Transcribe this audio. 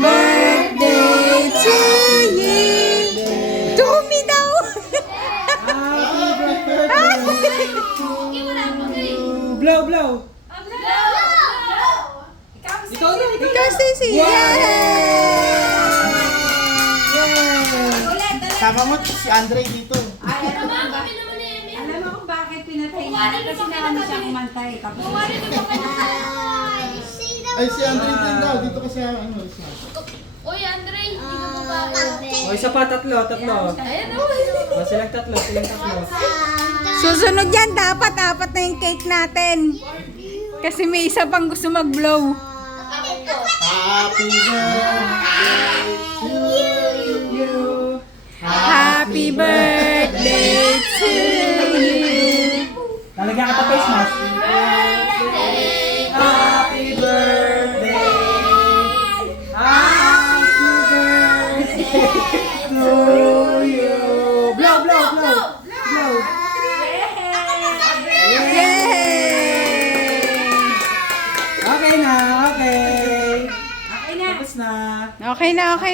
birthday to you. Tumi daw. Blow, blow. Ikaw, Stacy. Sama mo si Andre dito. Alam mo kung bakit pinatay niya? Kasi naano siya kumantay. Tapos Ay, si Andre din daw. Dito kasi ano. Uy, Andre, hindi ka ba? O, isa pa, tatlo. Ayan o. O, silang tatlo. Susunod yan, dapat apat na yung cake natin. Kasi may isa pang gusto mag-blow. Happy birthday to you. Happy birthday to you. Talagyan ka pa face mask. Happy birthday. Happy birthday to you. Blow, blow, blow. Blow. Yay! Okay na, okay. okay na. Tapos na. Okay na, okay na.